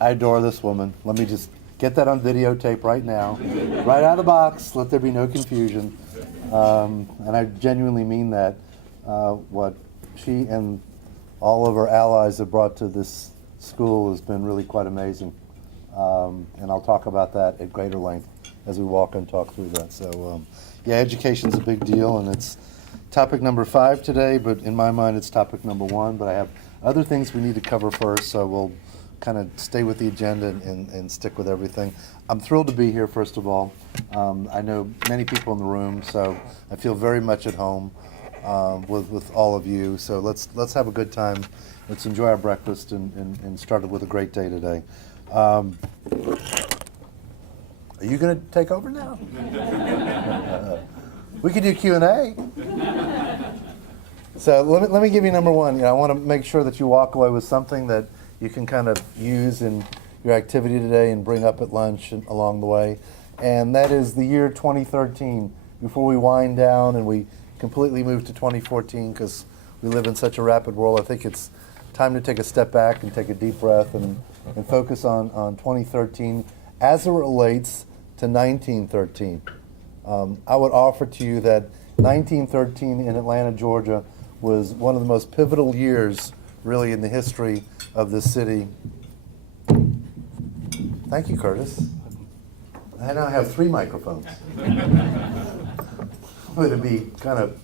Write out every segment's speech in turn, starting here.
I adore this woman. Let me just get that on videotape right now. Right out of the box, let there be no confusion. And I genuinely mean that. What she and all of her allies have brought to this school has been really quite amazing. And I'll talk about that at greater length as we walk and talk through that. So, yeah, education's a big deal, and it's topic number 5 today, but in my mind it's topic number 1. But I have other things we need to cover first, so we'll kind of stay with the agenda and stick with everything. I'm thrilled to be here, first of all. I know many people in the room, so I feel very much at home with all of you. So let's have a good time. Let's enjoy our breakfast and start it with a great day today. Are you going to take over now? We could do Q&A. So let me give you number 1. I want to make sure that you walk away with something that you can kind of use in your activity today and bring up at lunch and along the way. And that is the year 2013. Before we wind down and we completely move to 2014, because we live in such a rapid world, I think it's time to take a step back and take a deep breath and focus on 2013 as it relates to 1913. I would offer to you that 1913 in Atlanta, Georgia was one of the most pivotal years really in the history of this city. Thank you, Curtis. I now have 3 microphones. I'm going to be kind of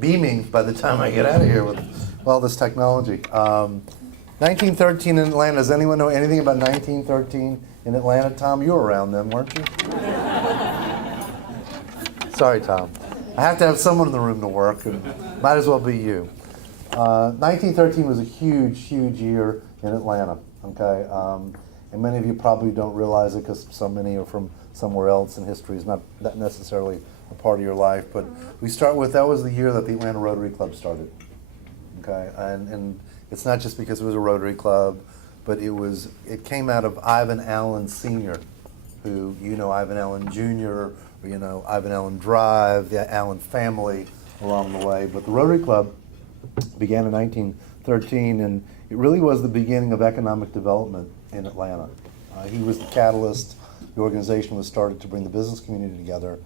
beaming by the time I get out of here with all this technology. 1913 in Atlanta. Does anyone know anything about 1913 in Atlanta? Tom, you were around then, weren't you? Sorry, Tom. I have to have someone in the room to work, and might as well be you. 1913 was a huge, huge year in Atlanta, okay? And many of you probably don't realize it because so many are from somewhere else and history is not that necessarily a part of your life. But we start with, that was the year that the Atlanta Rotary Club started, okay? And it's not just because it was a Rotary Club, but it came out of Ivan Allen Sr., who, you know, Ivan Allen Jr., or, you know, Ivan Allen Drive, the Allen family along the way. But the Rotary Club began in 1913, and it really was the beginning of economic development in Atlanta. He was the catalyst. The organization was started to bring the business community together.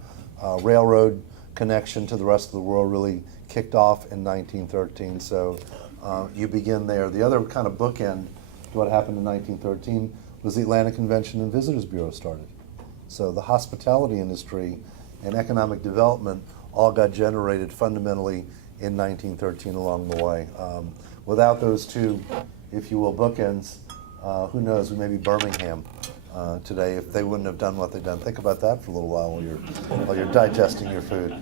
Railroad connection to the rest of the world really kicked off in 1913, so you begin there. The other kind of bookend to what happened in 1913 was the Atlanta Convention and Visitors Bureau started. So the hospitality industry and economic development all got generated fundamentally in 1913 along the way. Without those two, if you will, bookends, who knows, we may be Birmingham today if they wouldn't have done what they've done. Think about that for a little while while you're digesting your food.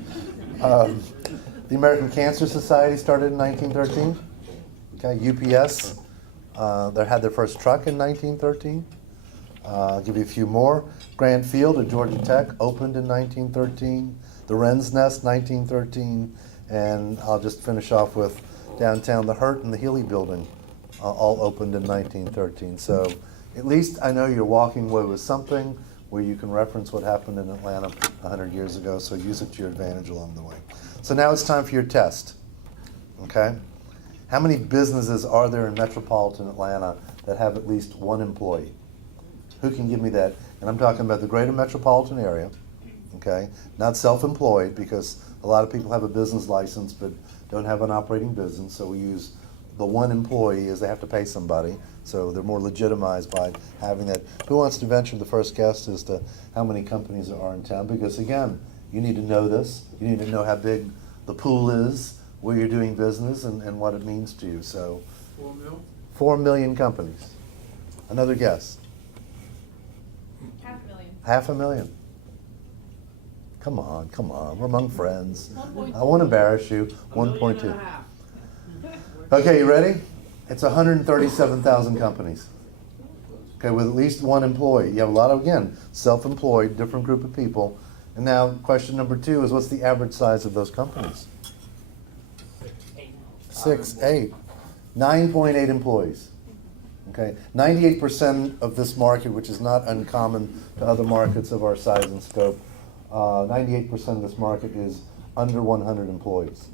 The American Cancer Society started in 1913. Okay, UPS, they had their first truck in 1913. I'll give you a few more. Grant Field at Georgia Tech opened in 1913. The Wren's Nest, 1913. And I'll just finish off with downtown, the Hurt and the Healy Building, all opened in 1913. So at least I know you're walking away with something where you can reference what happened in Atlanta 100 years ago, so use it to your advantage along the way. So now it's time for your test, okay? How many businesses are there in metropolitan Atlanta that have at least one employee? Who can give me that? And I'm talking about the greater metropolitan area, okay? Not self-employed, because a lot of people have a business license but don't have an operating business, so we use the one employee as they have to pay somebody, so they're more legitimized by having that. Who wants to venture the first guess as to how many companies there are in town? Because again, you need to know this. You need to know how big the pool is, where you're doing business, and what it means to you. So 4 million? 4 million companies. Another guess. 500,000. 500,000. Come on, we're among friends. I won't embarrass you. 1.2. Okay, you ready? It's 137,000 companies. Okay, with at least one employee. You have a lot of, again, self-employed, different group of people. And now question number 2 is, what's the average size of those companies? 6, 8. 9.8 employees. Okay, 98% of this market, which is not uncommon to other markets of our size and scope, 98% of this market is under 100 employees.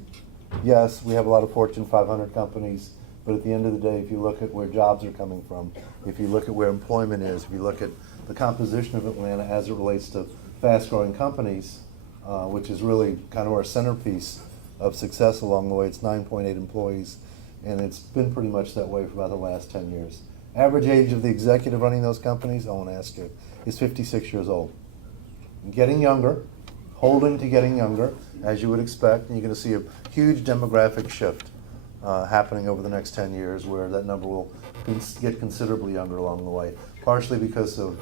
Yes, we have a lot of Fortune 500 companies, But at the end of the day, if you look at where jobs are coming from, if you look at where employment is, if you look at the composition of Atlanta as it relates to fast-growing companies, which is really kind of our centerpiece of success along the way. It's 9.8 employees, and it's been pretty much that way for about the last 10 years. Average age of the executive running those companies, I want to ask you, is 56 years old. Getting younger, holding to getting younger, as you would expect, and you're going to see a huge demographic shift happening over the next 10 years where that number will get considerably younger along the way, partially because of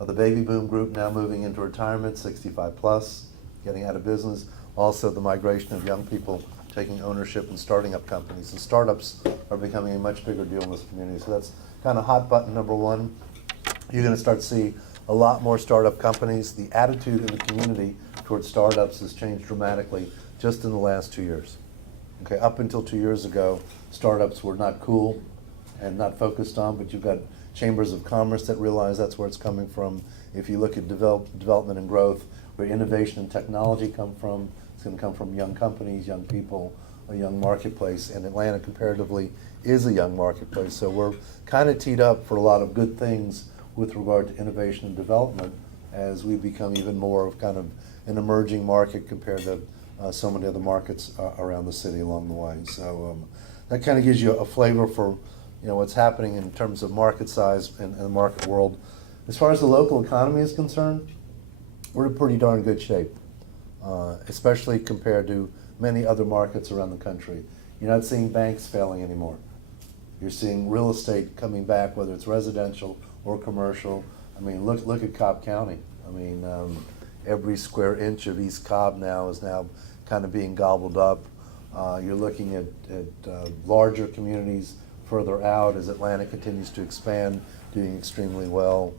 the baby boom group now moving into retirement, 65 plus, getting out of business. Also the migration of young people taking ownership and starting up companies. And startups are becoming a much bigger deal in this community. So that's kind of hot button number one. You're going to start to see a lot more startup companies. The attitude in the community towards startups has changed dramatically just in the last 2 years. Okay, up until 2 years ago, startups were not cool and not focused on, but you've got chambers of commerce that realize that's where it's coming from. If you look at development and growth, where innovation and technology come from, it's going to come from young companies, young people, a young marketplace, and Atlanta comparatively is a young marketplace. So we're kind of teed up for a lot of good things with regard to innovation and development as we become even more of kind of an emerging market compared to so many other markets around the city along the way. So that kind of gives you a flavor for what's happening in terms of market size and the market world. As far as the local economy is concerned, we're in pretty darn good shape, especially compared to many other markets around the country. You're not seeing banks failing anymore. You're seeing real estate coming back, whether it's residential or commercial. I mean, look at Cobb County. I mean, every square inch of East Cobb now is now kind of being gobbled up. You're looking at larger communities further out as Atlanta continues to expand, doing extremely well.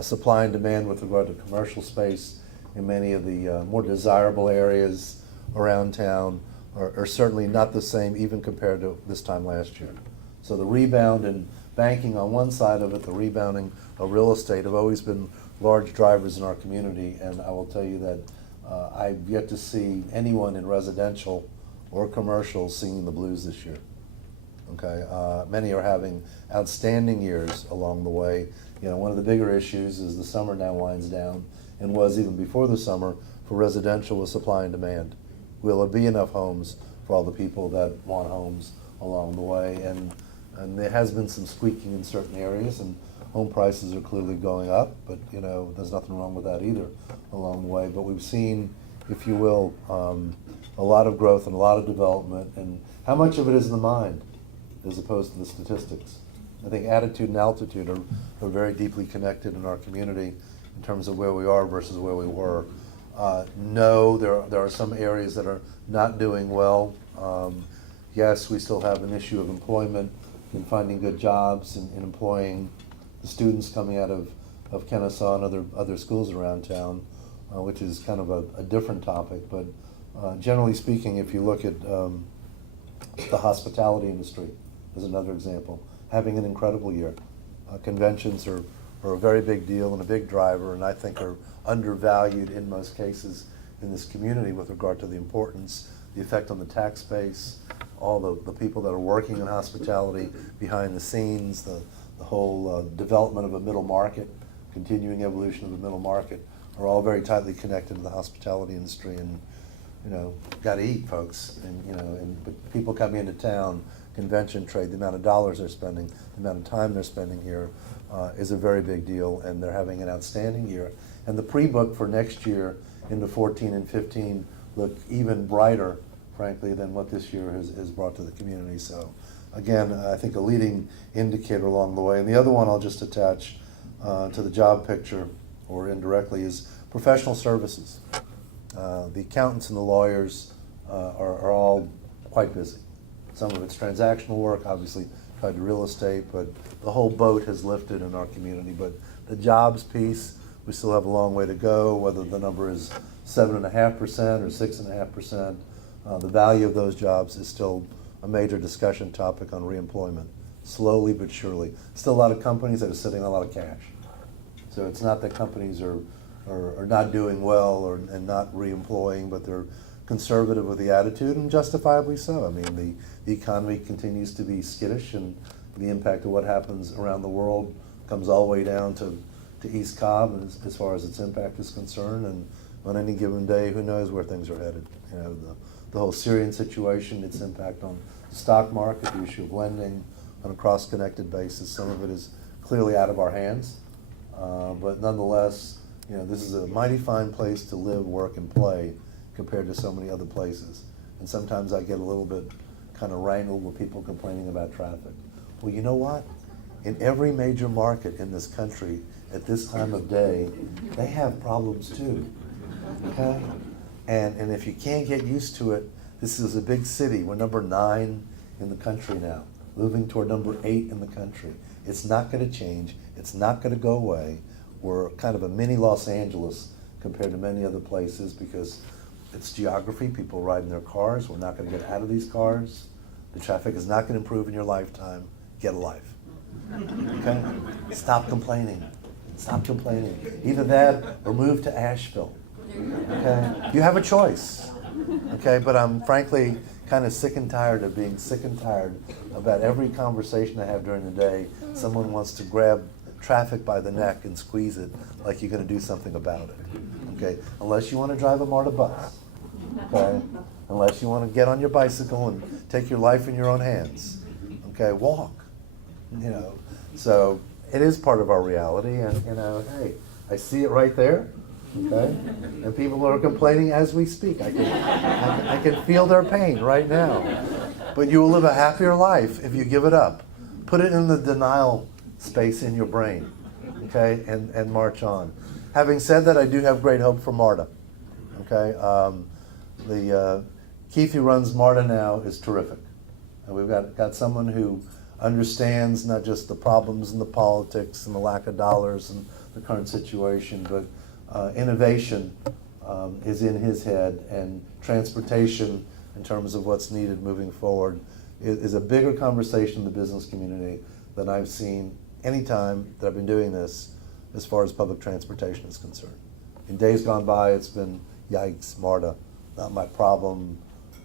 Supply and demand with regard to commercial space in many of the more desirable areas around town are certainly not the same even compared to this time last year. So the rebound in banking on one side of it, the rebounding of real estate have always been large drivers in our community, and I will tell you that I've yet to see anyone in residential or commercial singing the blues this year. Okay, many are having outstanding years along the way. One of the bigger issues is the summer now winds down, and was even before the summer for residential with supply and demand. Will there be enough homes for all the people that want homes along the way? And there has been some squeaking in certain areas, and home prices are clearly going up, but there's nothing wrong with that either along the way. But we've seen, if you will, a lot of growth and a lot of development, and how much of it is in the mind as opposed to the statistics. I think attitude and altitude are very deeply connected in our community in terms of where we are versus where we were. No, there are some areas that are not doing well. Yes, we still have an issue of employment and finding good jobs and employing the students coming out of Kennesaw and other schools around town, which is kind of a different topic. But generally speaking, if you look at the hospitality industry as another example, having an incredible year. Conventions are a very big deal and a big driver, and I think are undervalued in most cases in this community with regard to the importance, the effect on the tax base, all the people that are working in hospitality behind the scenes, the whole development of a middle market, continuing evolution of the middle market, are all very tightly connected to the hospitality industry. And got to eat, folks. And but people coming into town, convention trade, the amount of dollars they're spending, the amount of time they're spending here is a very big deal, and they're having an outstanding year. And the pre-book for next year into 14 and 15 look even brighter, frankly, than what this year has brought to the community. So again, I think a leading indicator along the way. And the other one I'll just attach to the job picture, or indirectly, is professional services. The accountants and the lawyers are all quite busy. Some of it's transactional work, obviously tied to real estate, but the whole boat has lifted in our community. But the jobs piece, we still have a long way to go, whether the number is 7.5% or 6.5%. The value of those jobs is still a major discussion topic on reemployment, slowly but surely. Still a lot of companies that are sitting on a lot of cash. So it's not that companies are not doing well and not reemploying, but they're conservative with the attitude, and justifiably so. I mean, the economy continues to be skittish, and the impact of what happens around the world comes all the way down to East Cobb as far as its impact is concerned. And on any given day, who knows where things are headed. You know, the whole Syrian situation, its impact on the stock market, the issue of lending on a cross-connected basis, some of it is clearly out of our hands. But nonetheless, you know, this is a mighty fine place to live, work, and play compared to so many other places. And sometimes I get a little bit kind of wrangled with people complaining about traffic. Well, you know what? In every major market in this country at this time of day, they have problems too, okay? And if you can't get used to it, this is a big city. We're number 9 in the country now, moving toward number 8 in the country. It's not gonna change. It's not gonna go away. We're kind of a mini Los Angeles compared to many other places because it's geography, people ride in their cars. We're not gonna get out of these cars. The traffic is not gonna improve in your lifetime. Get a life, okay? Stop complaining, stop complaining. Either that or move to Asheville, okay? You have a choice, okay? But I'm frankly kind of sick and tired of being sick and tired about every conversation I have during the day. Someone wants to grab traffic by the neck and squeeze it like you're gonna do something about it, okay? Unless you wanna drive a MARTA bus, okay? Unless you wanna get on your bicycle and take your life in your own hands, okay? Walk, you know? So it is part of our reality, and you know, hey, I see it right there, okay? And people are complaining as we speak. I can feel their pain right now. But you will live a happier life if you give it up. Put it in the denial space in your brain, okay, and march on. Having said that, I do have great hope for MARTA, okay? Keith, who runs MARTA now, is terrific. And we've got someone who understands not just the problems and the politics and the lack of dollars and the current situation, but innovation is in his head, and transportation in terms of what's needed moving forward is a bigger conversation in the business community than I've seen any time that I've been doing this as far as public transportation is concerned. In days gone by, it's been, yikes, MARTA, not my problem,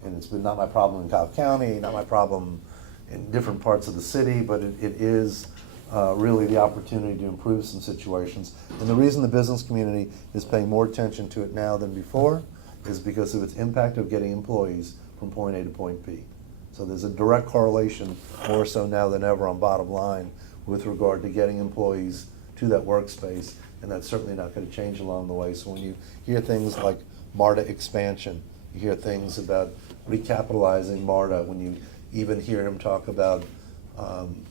and it's been not my problem in Cobb County, not my problem in different parts of the city, but it is really the opportunity to improve some situations. And the reason the business community is paying more attention to it now than before is because of its impact of getting employees from point A to point B. So there's a direct correlation, more so now than ever, on bottom line with regard to getting employees to that workspace, and that's certainly not going to change along the way. So when you hear things like MARTA expansion, you hear things about recapitalizing MARTA, when you even hear him talk about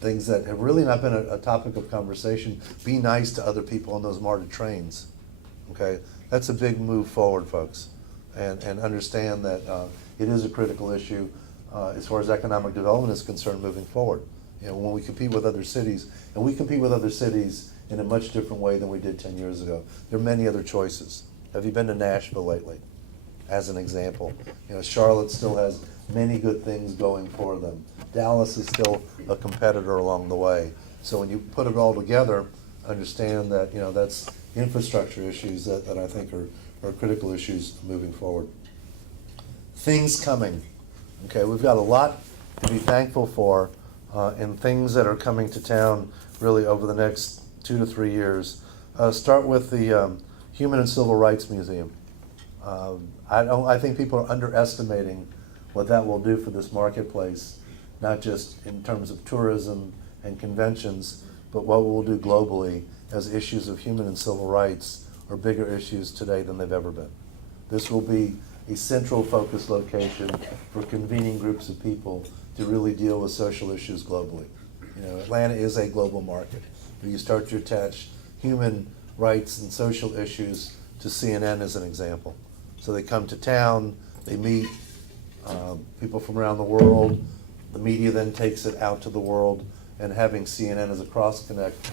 things that have really not been a topic of conversation, be nice to other people on those MARTA trains, okay? That's a big move forward, folks, and understand that it is a critical issue as far as economic development is concerned moving forward. You know, when we compete with other cities, and we compete with other cities in a much different way than we did 10 years ago. There are many other choices. Have you been to Nashville lately, as an example? You know, Charlotte still has many good things going for them. Dallas is still a competitor along the way. So when you put it all together, understand that, you know, that's infrastructure issues that I think are critical issues moving forward. Things coming. Okay, we've got a lot to be thankful for, and things that are coming to town really over the next 2 to 3 years. Start with the Human and Civil Rights Museum. I think people are underestimating what that will do for this marketplace, not just in terms of tourism and conventions, but what we'll do globally as issues of human and civil rights are bigger issues today than they've ever been. This will be a central focus location for convening groups of people to really deal with social issues globally. You know, Atlanta is a global market. When you start to attach human rights and social issues to CNN as an example. So they come to town, they meet people from around the world, the media then takes it out to the world, and having CNN as a cross-connect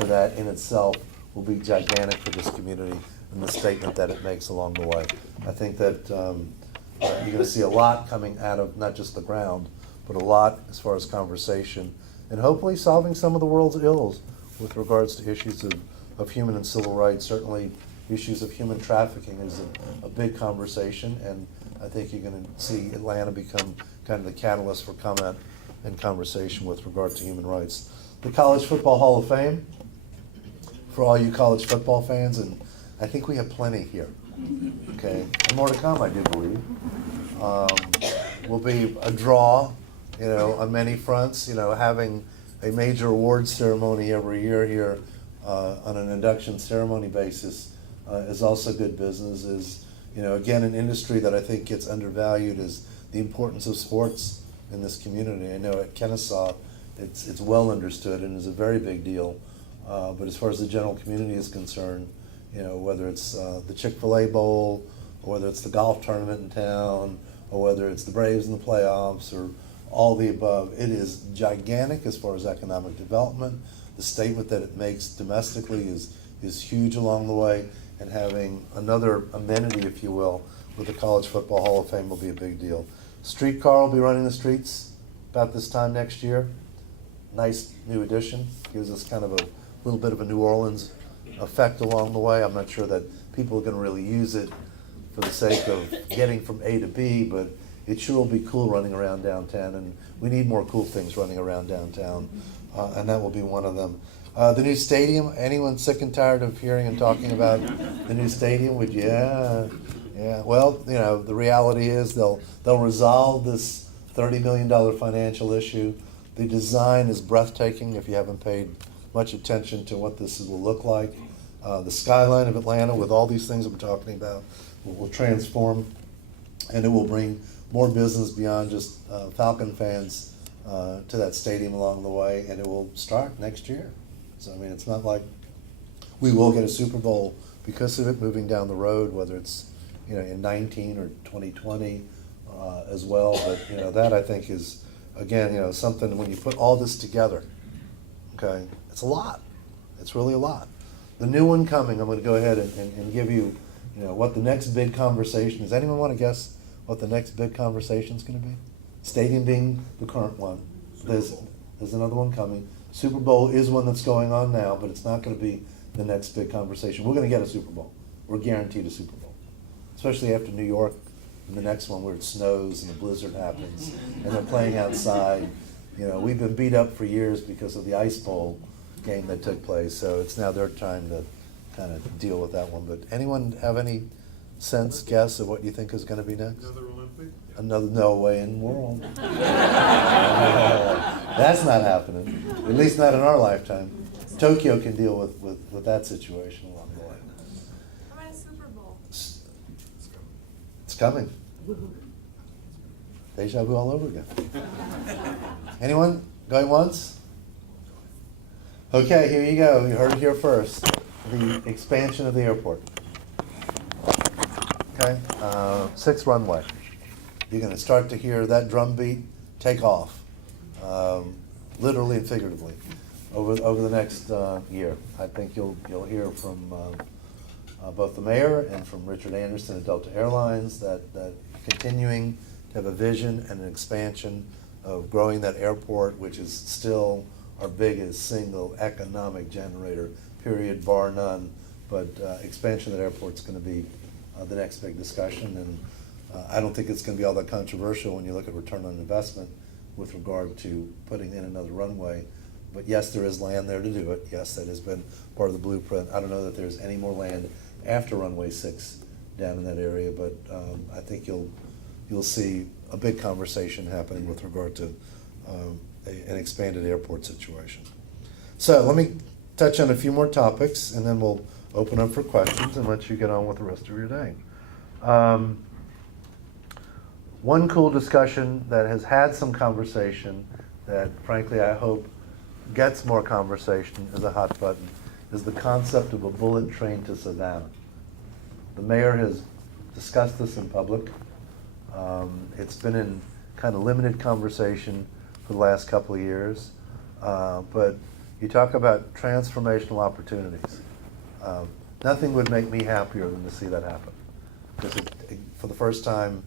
to that in itself will be gigantic for this community and the statement that it makes along the way. I think that you're going to see a lot coming out of not just the ground, but a lot as far as conversation, and hopefully solving some of the world's ills with regards to issues of human and civil rights, certainly issues of human trafficking is a big conversation, and I think you're going to see Atlanta become kind of the catalyst for comment and conversation with regard to human rights. The College Football Hall of Fame, for all you college football fans, and I think we have plenty here, okay? And more to come, I do believe. Will be a draw, on many fronts, having a major awards ceremony every year here on an induction ceremony basis is also good business. Is again, an industry that I think gets undervalued is the importance of sports in this community. I know at Kennesaw it's well understood and is a very big deal, but as far as the general community is concerned, whether it's the Chick-fil-A Bowl, or whether it's the golf tournament in town, or whether it's the Braves in the playoffs, or all the above, it is gigantic as far as economic development. The statement that it makes domestically is huge along the way, and having another amenity, if you will, with the College Football Hall of Fame will be a big deal. Streetcar will be running the streets about this time next year. Nice new addition, gives us kind of a little bit of a New Orleans effect along the way. I'm not sure that people are going to really use it for the sake of getting from A to B, but it sure will be cool running around downtown, and we need more cool things running around downtown, and that will be one of them. The new stadium, anyone sick and tired of hearing and talking about the new stadium? Yeah. Well, the reality is they'll resolve this $30 million financial issue. The design is breathtaking if you haven't paid much attention to what this will look like. The skyline of Atlanta with all these things I'm talking about will transform, and it will bring more business beyond just Falcon fans to that stadium along the way, and it will start next year. So, it's not like we will get a Super Bowl because of it moving down the road, whether it's, in 19 or 2020 as well. But, that I think is, again, something when you put all this together, okay, it's a lot. It's really a lot. The new one coming, I'm going to go ahead and give you, what the next big conversation is. Anyone want to guess what the next big conversation is going to be? Stadium being the current one. There's another one coming. Super Bowl is one that's going on now, but it's not going to be the next big conversation. We're going to get a Super Bowl. We're guaranteed a Super Bowl, especially after New York and the next one where it snows and a blizzard happens and they're playing outside. We've been beat up for years because of the Ice Bowl game that took place, so it's now their time to kind of deal with that one. But anyone have any sense, guess of what you think is going to be next? Another Olympic? No way in the world. That's not happening, at least not in our lifetime. Tokyo can deal with that situation along the way. How about a Super Bowl? It's coming. Deja vu all over again. Anyone going once? Okay, here you go. You heard it here first. The expansion of the airport. Okay, 6th runway. You're going to start to hear that drumbeat take off, literally and figuratively, over the next year. I think you'll hear from both the mayor and from Richard Anderson at Delta Airlines that continuing to have a vision and an expansion of growing that airport, which is still our biggest single economic generator, period, bar none. But expansion of that airport is going to be the next big discussion, and I don't think it's going to be all that controversial when you look at return on investment with regard to putting in another runway. But yes, there is land there to do it. Yes, that has been part of the blueprint. I don't know that there's any more land after runway 6 down in that area, but I think you'll see a big conversation happening with regard to an expanded airport situation. So let me touch on a few more topics, and then we'll open up for questions and let you get on with the rest of your day. One cool discussion that has had some conversation that frankly I hope gets more conversation as a hot button is the concept of a bullet train to Savannah. The mayor has discussed this in public. It's been in kind of limited conversation for the last couple of years, but you talk about transformational opportunities. Nothing would make me happier than to see that happen, because it, for the first time,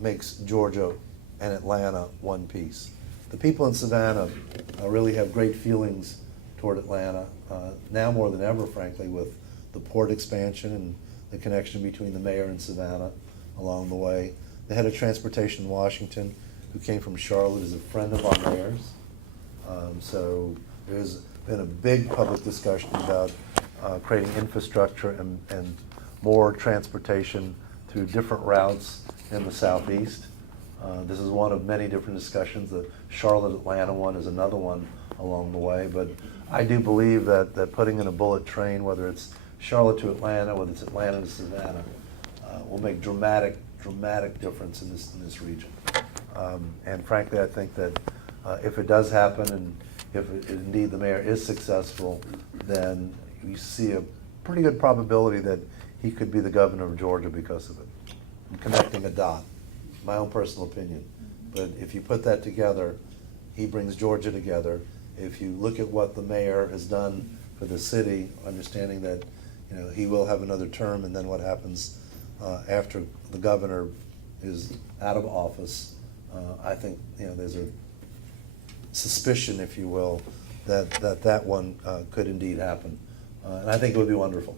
makes Georgia and Atlanta one piece. The people in Savannah really have great feelings toward Atlanta, now more than ever, frankly, with the port expansion and the connection between the mayor and Savannah along the way. The head of transportation in Washington, who came from Charlotte, is a friend of our mayor's. So there's been a big public discussion about creating infrastructure and more transportation through different routes in the southeast. This is one of many different discussions. The Charlotte-Atlanta one is another one along the way. But I do believe that putting in a bullet train, whether it's Charlotte to Atlanta, whether it's Atlanta to Savannah, will make dramatic difference in this region. And frankly, I think that if it does happen, and if indeed the mayor is successful, then you see a pretty good probability that he could be the governor of Georgia because of it. I'm connecting a dot, my own personal opinion. But if you put that together, he brings Georgia together. If you look at what the mayor has done for the city, understanding that he will have another term, and then what happens after the governor is out of office, I think there's a suspicion, if you will, that one could indeed happen. And I think it would be wonderful.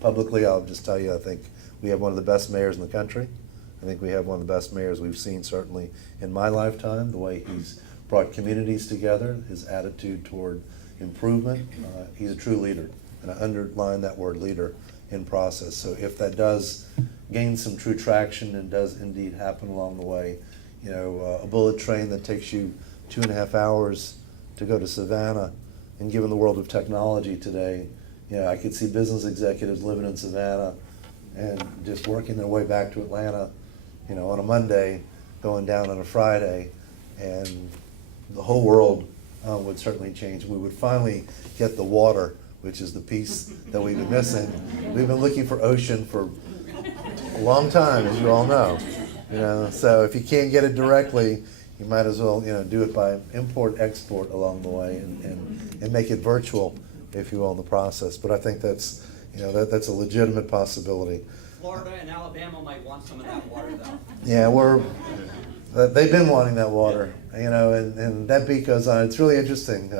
Publicly, I'll just tell you, I think we have one of the best mayors in the country. I think we have one of the best mayors we've seen, certainly in my lifetime, the way he's brought communities together, his attitude toward improvement. He's a true leader, and I underline that word leader in process. So if that does gain some true traction and does indeed happen along the way, a bullet train that takes you 2.5 hours to go to Savannah, and given the world of technology today, I could see business executives living in Savannah and just working their way back to Atlanta, on a Monday, going down on a Friday, and the whole world would certainly change. We would finally get the water, which is the piece that we've been missing. We've been looking for ocean for a long time, as you all know. So if you can't get it directly, you might as well do it by import-export along the way and make it virtual, if you will, in the process. But I think that's that's a legitimate possibility. Florida and Alabama might want some of that water, though. Yeah, they've been wanting that water, and that beat goes on. It's really interesting.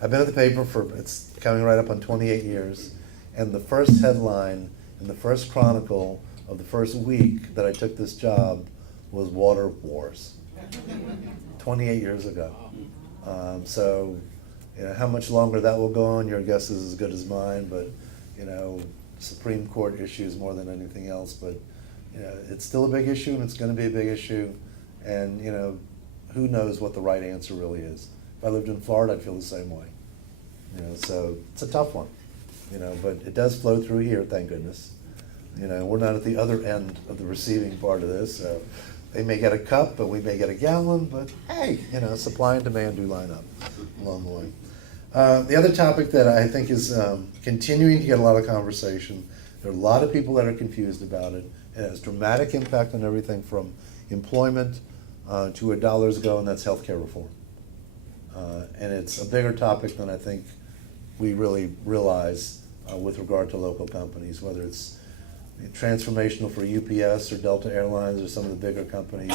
I've been at the paper it's coming right up on 28 years, and the first headline in the first chronicle of the first week that I took this job was Water Wars. 28 years ago. So, how much longer that will go on, your guess is as good as mine, but, Supreme Court issues more than anything else, but, it's still a big issue, and it's going to be a big issue, and, who knows what the right answer really is. If I lived in Florida, I'd feel the same way. So it's a tough one, but it does flow through here, thank goodness. We're not at the other end of the receiving part of this, so they may get a cup, but we may get a gallon, but hey, supply and demand do line up along the way. The other topic that I think is continuing to get a lot of conversation, there are a lot of people that are confused about it. It has dramatic impact on everything from employment to where dollars go, and that's healthcare reform. And it's a bigger topic than I think we really realize with regard to local companies, whether it's transformational for UPS or Delta Airlines or some of the bigger companies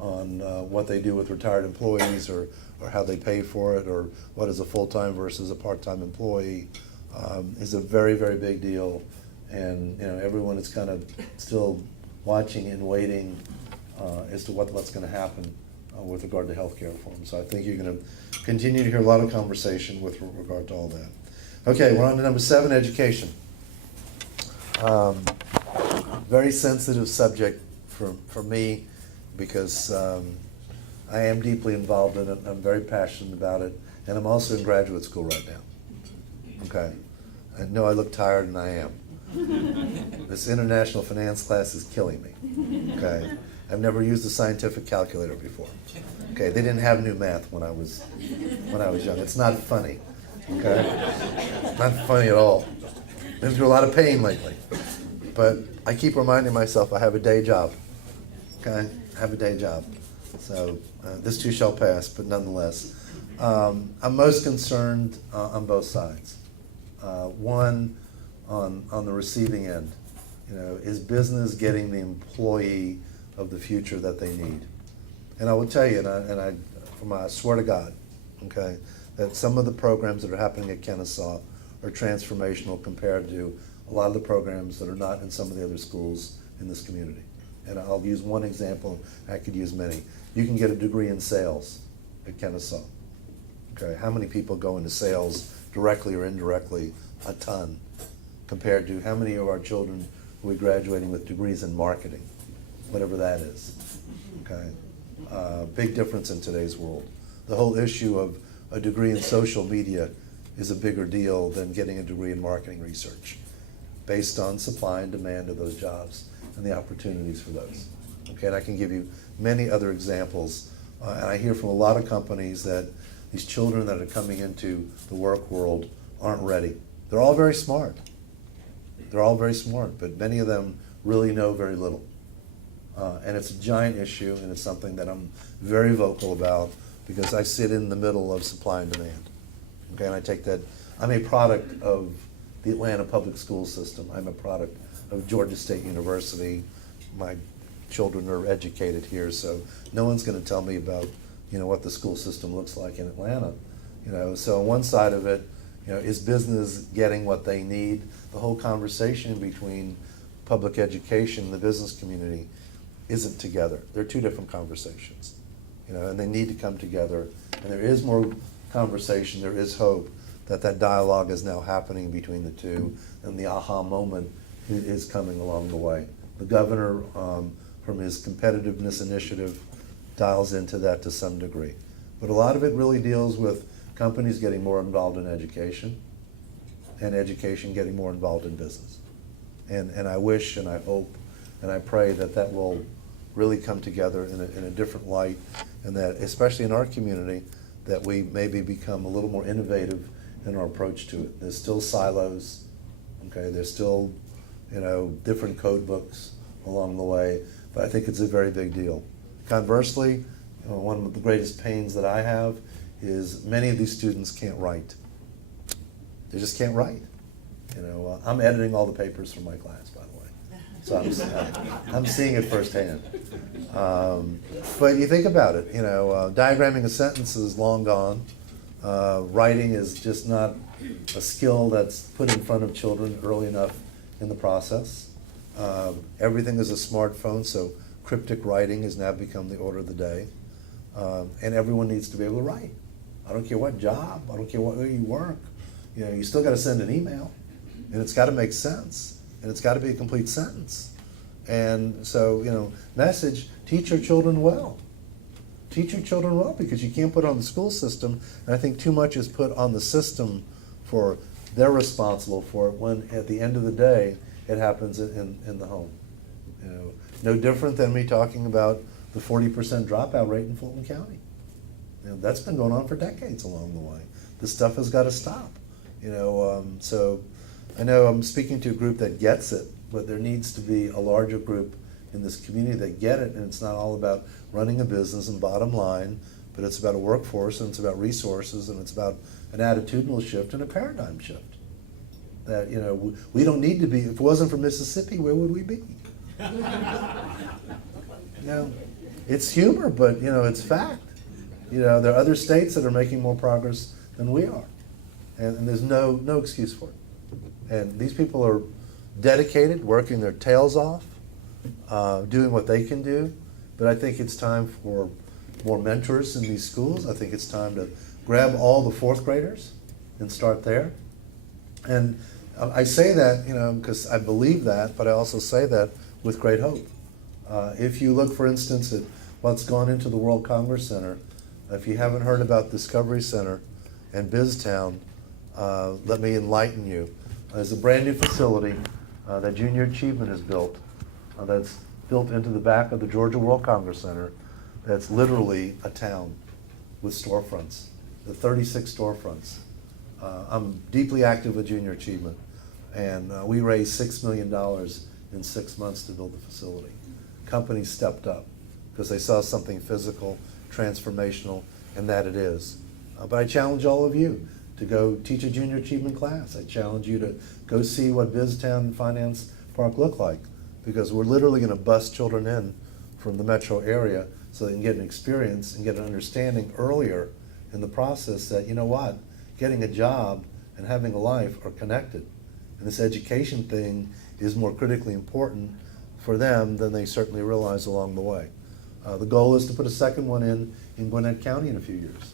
on what they do with retired employees or how they pay for it, or what is a full-time versus a part-time employee, is a very, very big deal. And everyone is kind of still watching and waiting as to what's going to happen with regard to healthcare reform. So I think you're going to continue to hear a lot of conversation with regard to all that. Okay, we're on to number 7, education. Very sensitive subject for me because I am deeply involved in it. I'm very passionate about it, and I'm also in graduate school right now. Okay, I know I look tired, and I am. This international finance class is killing me. Okay, I've never used a scientific calculator before. Okay, they didn't have new math when I was young. It's not funny. Okay, not funny at all. Been through a lot of pain lately, but I keep reminding myself I have a day job. Okay, I have a day job. So this too shall pass, but nonetheless, I'm most concerned on both sides. One, on the receiving end, is business getting the employee of the future that they need? And I will tell you, I swear to God, okay, that some of the programs that are happening at Kennesaw are transformational compared to a lot of the programs that are not in some of the other schools in this community. And I'll use one example, I could use many. You can get a degree in sales at Kennesaw. Okay, how many people go into sales directly or indirectly? A ton. Compared to how many of our children will be graduating with degrees in marketing, whatever that is. Okay, big difference in today's world. The whole issue of a degree in social media is a bigger deal than getting a degree in marketing research, based on supply and demand of those jobs and the opportunities for those. Okay, and I can give you many other examples, and I hear from a lot of companies that these children that are coming into the work world aren't ready. They're all very smart. They're all very smart, but many of them really know very little. And it's a giant issue, and it's something that I'm very vocal about because I sit in the middle of supply and demand. Okay, and I take that, I'm a product of the Atlanta public school system. I'm a product of Georgia State University. My children are educated here, so no one's going to tell me about, what the school system looks like in Atlanta. So on one side of it, is business getting what they need? The whole conversation between public education and the business community isn't together. They're two different conversations, and they need to come together. And there is more conversation, there is hope that dialogue is now happening between the two, and the aha moment is coming along the way. The governor, from his competitiveness initiative, dials into that to some degree. But a lot of it really deals with companies getting more involved in education, and education getting more involved in business. And I wish and I hope and I pray that will really come together in a different light, and that, especially in our community, that we maybe become a little more innovative in our approach to it. There's still silos, okay? There's still, different code books along the way, but I think it's a very big deal. Conversely, one of the greatest pains that I have is many of these students can't write. They just can't write. I'm editing all the papers for my class, by the way. So I'm seeing it firsthand. But you think about it, diagramming a sentence is long gone. Writing is just not a skill that's put in front of children early enough in the process. Everything is a smartphone, so cryptic writing has now become the order of the day. And everyone needs to be able to write. I don't care what job, I don't care where you work. You still got to send an email, and it's got to make sense, and it's got to be a complete sentence. And so, message, teach your children well. Teach your children well, because you can't put it on the school system, and I think too much is put on the system for they're responsible for it, when at the end of the day, it happens in the home. No different than me talking about the 40% dropout rate in Fulton County. That's been going on for decades along the way. This stuff has got to stop. So I know I'm speaking to a group that gets it, but there needs to be a larger group in this community that get it, and it's not all about running a business and bottom line, but it's about a workforce, and it's about resources, and it's about an attitudinal shift and a paradigm shift. That, we don't need to be, if it wasn't for Mississippi, where would we be? It's humor, but it's fact. There are other states that are making more progress than we are, and there's no excuse for it. And these people are dedicated, working their tails off, doing what they can do. But I think it's time for more mentors in these schools. I think it's time to grab all the fourth graders and start there. And I say that, because I believe that, but I also say that with great hope. If you look, for instance, at what's gone into the World Congress Center, if you haven't heard about Discovery Center and BizTown, let me enlighten you. There's a brand new facility that Junior Achievement has built, that's built into the back of the Georgia World Congress Center, that's literally a town with storefronts, the 36 storefronts. I'm deeply active with Junior Achievement, and we raised $6 million in 6 months to build the facility. Companies stepped up because they saw something physical, transformational, and that it is. But I challenge all of you to go teach a Junior Achievement class. I challenge you to go see what BizTown and Finance Park look like, because we're literally going to bus children in from the metro area so they can get an experience and get an understanding earlier in the process that, getting a job and having a life are connected. And this education thing is more critically important for them than they certainly realize along the way. The goal is to put a second one in Gwinnett County in a few years.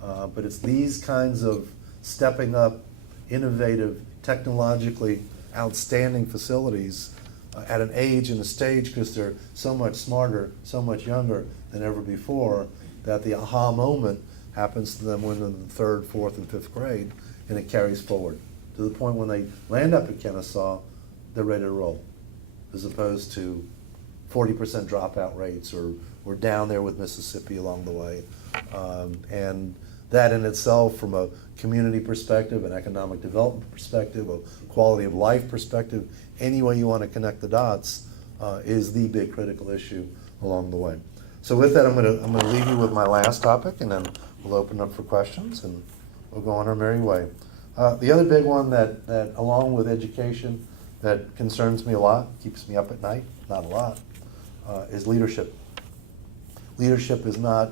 But it's these kinds of stepping up, innovative, technologically outstanding facilities at an age and a stage, because they're so much smarter, so much younger than ever before, that the aha moment happens to them when they're in the third, fourth, and fifth grade, and it carries forward to the point when they land up at Kennesaw, they're ready to roll, as opposed to 40% dropout rates, or we're down there with Mississippi along the way. And that in itself, from a community perspective, an economic development perspective, a quality of life perspective, any way you want to connect the dots, is the big critical issue along the way. So with that, I'm gonna leave you with my last topic, and then we'll open up for questions, and we'll go on our merry way. The other big one that along with education, that concerns me a lot, keeps me up at night, not a lot, is leadership. Leadership is not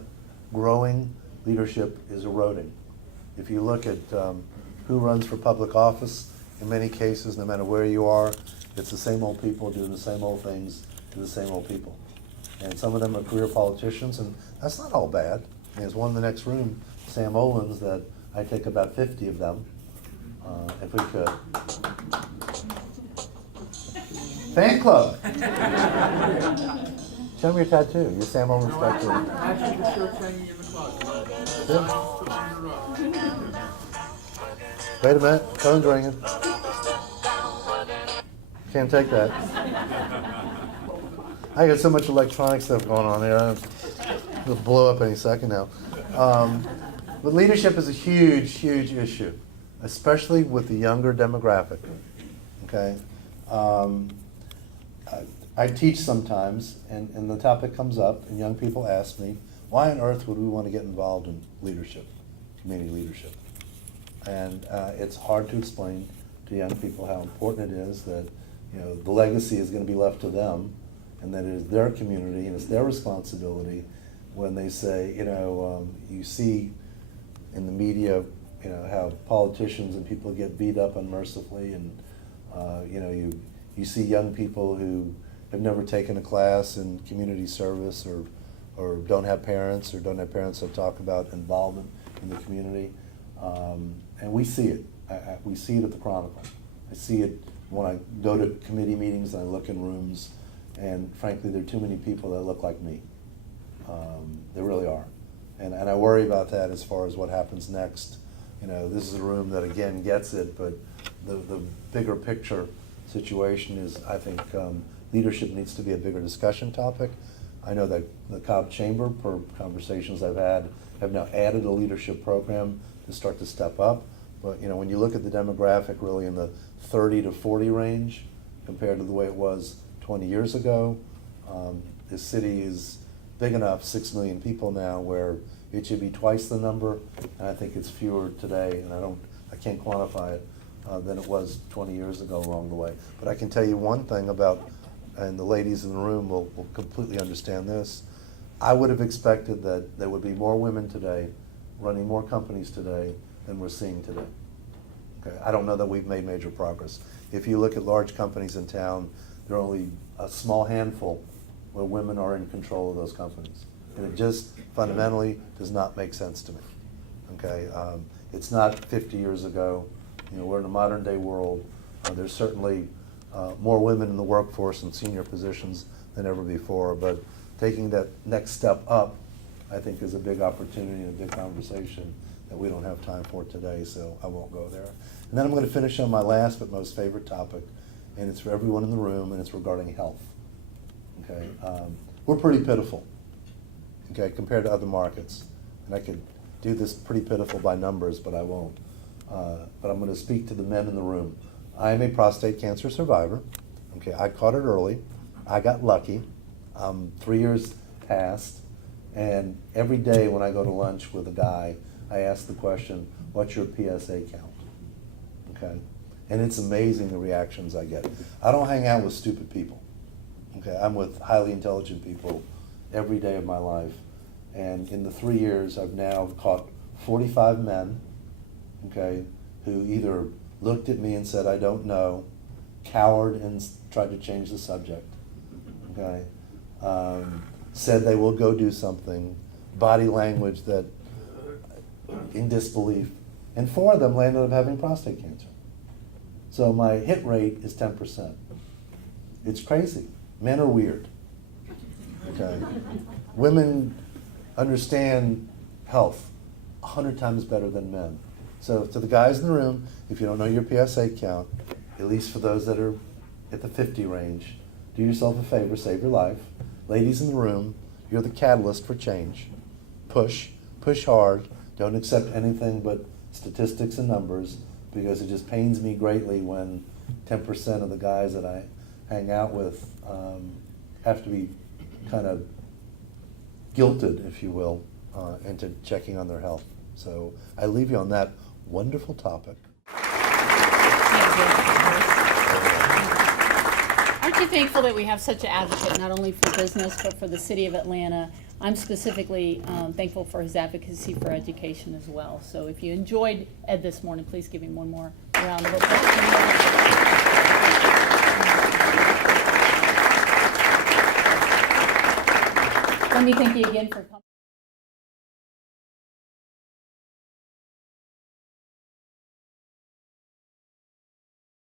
growing, leadership is eroding. If you look at who runs for public office, in many cases, no matter where you are, it's the same old people doing the same old things to the same old people. And some of them are career politicians, and that's not all bad. There's one in the next room, Sam Owens, that I take about 50 of them, if we could. Fan club. Show me your tattoo. You're Sam Owens tattoo. Actually, the shirt's hanging in the closet. Wait a minute, phone's ringing. Can't take that. I got so much electronic stuff going on here. It'll blow up any second now. But leadership is a huge, huge issue, especially with the younger demographic. Okay. I teach sometimes, and the topic comes up, and young people ask me, why on earth would we want to get involved in leadership, community leadership? And it's hard to explain to young people how important it is that, you know, the legacy is going to be left to them, and that it is their community and it's their responsibility. When they say, you know, you see in the media, you know, how politicians and people get beat up unmercifully, and you know, you see young people who have never taken a class in community service, or don't have parents that talk about involvement in the community. And we see it. We see it at the Chronicle. I see it when I go to committee meetings and I look in rooms, and frankly, there are too many people that look like me. There really are. And I worry about that as far as what happens next. You know, this is a room that, again, gets it, but the bigger picture situation is, I think, leadership needs to be a bigger discussion topic. I know that the Cobb Chamber, per conversations I've had, have now added a leadership program to start to step up. But, you know, when you look at the demographic really in the 30 to 40 range compared to the way it was 20 years ago, this city is big enough, 6 million people now, where it should be twice the number, and I think it's fewer today, and I can't quantify it, than it was 20 years ago along the way. But I can tell you one thing about, and the ladies in the room will completely understand this, I would have expected that there would be more women today running more companies today than we're seeing today. Okay, I don't know that we've made major progress. If you look at large companies in town, there are only a small handful where women are in control of those companies. And it just fundamentally does not make sense to me. Okay, it's not 50 years ago. You know, we're in a modern day world. There's certainly more women in the workforce in senior positions than ever before, but taking that next step up, I think, is a big opportunity and a big conversation that we don't have time for today, so I won't go there. And then I'm going to finish on my last but most favorite topic, and it's for everyone in the room, and it's regarding health. Okay, we're pretty pitiful, okay, compared to other markets. And I could do this pretty pitiful by numbers, but I won't. But I'm going to speak to the men in the room. I am a prostate cancer survivor. Okay, I caught it early. I got lucky. 3 years passed, and every day when I go to lunch with a guy, I ask the question, what's your PSA count? Okay, and it's amazing the reactions I get. I don't hang out with stupid people. Okay, I'm with highly intelligent people every day of my life. And in the 3 years, I've now caught 45 men, okay, who either looked at me and said, I don't know, cowered and tried to change the subject, okay? Said they will go do something, body language that, in disbelief, and 4 of them ended up having prostate cancer. So my hit rate is 10%. It's crazy. Men are weird, okay? Women understand health 100 times better than men. So to the guys in the room, if you don't know your PSA count, at least for those that are at the 50 range, do yourself a favor, save your life. Ladies in the room, you're the catalyst for change. Push hard. Don't accept anything but statistics and numbers, because it just pains me greatly when 10% of the guys that I hang out with have to be kind of guilted, if you will, into checking on their health. So I leave you on that wonderful topic. Aren't you thankful that we have such an advocate, not only for business, but for the city of Atlanta? I'm specifically thankful for his advocacy for education as well. So if you enjoyed Ed this morning, please give him one more round of applause. Let me thank you again for coming.